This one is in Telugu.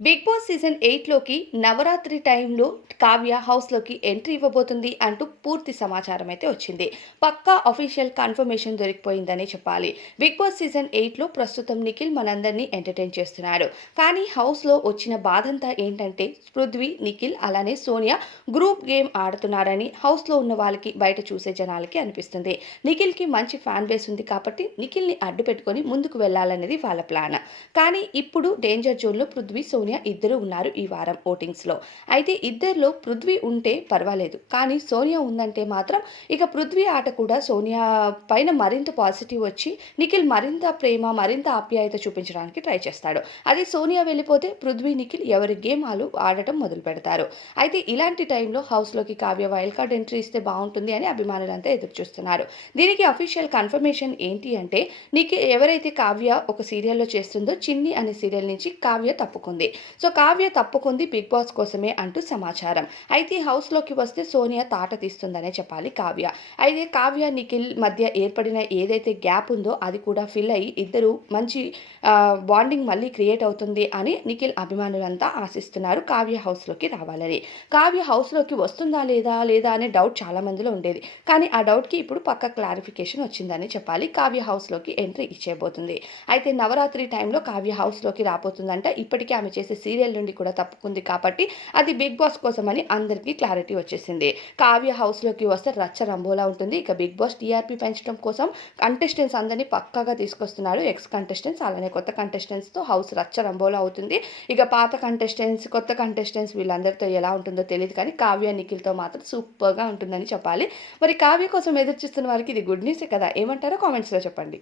బిగ్ బాస్ సీజన్ 8లోకి నవరాత్రి టైంలో కావ్య హౌస్‌లోకి ఎంట్రీ ఇవ్వబోతుంది అంటూ పూర్తి సమాచారం అయితే వచ్చింది. పక్కా అఫీషియల్ కన్ఫర్మేషన్ దొరికిపోయిందనే చెప్పాలి. బిగ్ బాస్ సీజన్ 8లో ప్రస్తుతం నిఖిల్ మనందరినీ ఎంటర్‌టైన్ చేస్తున్నాడు. కానీ హౌస్‌లో వచ్చిన బాధంతా ఏంటంటే పృథ్వీ, నిఖిల్ అలానే సోనియా గ్రూప్ గేమ్ ఆడుతున్నారని హౌస్‌లో ఉన్న వాళ్ళకి బయట చూసే జనాలకి అనిపిస్తుంది. నిఖిల్‌కి మంచి ఫ్యాన్ బేస్ ఉంది కాబట్టి నిఖిల్‌ని అడ్డు పెట్టుకొని ముందుకు వెళ్ళాలనేది వాళ్ళ ప్లాన్. కానీ ఇప్పుడు డేంజర్ జోన్‌లో పృథ్వీ, సోనియా ఇద్దరు ఉన్నారు ఈ వారం ఓటింగ్స్‌లో. అయితే ఇద్దరిలో పృథ్వీ ఉంటే పర్వాలేదు. కానీ సోనియా ఉందంటే మాత్రం ఇక పృథ్వీ ఆట కూడా సోనియా పైన మరింత పాజిటివ్ వచ్చి నిఖిల్ మరింత ప్రేమ, మరింత ఆప్యాయత చూపించడానికి ట్రై చేస్తాడు. అదే సోనియా వెళ్ళిపోతే పృథ్వీ, నిఖిల్ ఎవరి గేమ్ ఆళ్ళు ఆడటం మొదలుపెడతారు. అయితే ఇలాంటి టైంలో హౌస్‌లోకి కావ్య వైల్డ్ కార్డ్ ఎంట్రీ ఇస్తే బావుంటుంది అని అభిమానులంతా ఎదురుచూస్తున్నారు. దీనికి అఫీషియల్ కన్ఫర్మేషన్ ఏంటి అంటే ఎవరైతే కావ్య ఒక సీరియల్‌లో చేస్తుందో 'చిన్ని' అనే సీరియల్ నుంచి కావ్య తప్పుకుంది. సో, కావ్య తప్పుకుంది బిగ్ బాస్ కోసమే అంటూ సమాచారం. అయితే హౌస్‌లోకి వస్తే సోనియా తాట తీస్తుందనే చెప్పాలి కావ్య. అయితే కావ్య, నిఖిల్ మధ్య ఏర్పడిన ఏదైతే గ్యాప్ ఉందో అది కూడా ఫిల్ అయ్యి ఇద్దరు మంచి బాండింగ్ మళ్ళీ క్రియేట్ అవుతుంది అని నిఖిల్ అభిమానులంతా ఆశిస్తున్నారు కావ్య హౌస్‌లోకి రావాలని. కావ్య హౌస్‌లోకి వస్తుందా లేదా అనే డౌట్ చాలా మందిలో ఉండేది. కానీ ఆ డౌట్‌కి ఇప్పుడు పక్కా క్లారిఫికేషన్ వచ్చిందని చెప్పాలి. కావ్య హౌస్‌లోకి ఎంట్రీ ఇచ్చేయబోతుంది. అయితే నవరాత్రి టైంలో కావ్య హౌస్‌లోకి రాబోతుందంట. ఇప్పటికే ఆమె చేసే సీరియల్ నుండి కూడా తప్పుకుంది కాబట్టి అది బిగ్ బాస్ కోసమని అందరికీ క్లారిటీ వచ్చేసింది. కావ్య హౌస్‌లోకి వస్తే రచ్చ రంబోలా ఉంటుంది. ఇక బిగ్ బాస్ టీఆర్పీ పెంచడం కోసం కంటెస్టెంట్స్ అందరినీ పక్కాగా తీసుకొస్తున్నాడు. ఎక్స్ కంటెస్టెంట్స్ అలానే కొత్త కంటెస్టెంట్స్‌తో హౌస్ రచ్చ రంబోలా అవుతుంది. ఇక పాత కంటెస్టెంట్స్, కొత్త కంటెస్టెంట్స్ వీళ్ళందరితో ఎలా ఉంటుందో తెలీదు కానీ కావ్య, నిఖిల్‌తో మాత్రం సూపర్‌గా ఉంటుందని చెప్పాలి. మరి కావ్య కోసం ఎదురు చూస్తున్న వారికి ఇది గుడ్ న్యూసే కదా! ఏమంటారో కామెంట్స్‌లో చెప్పండి.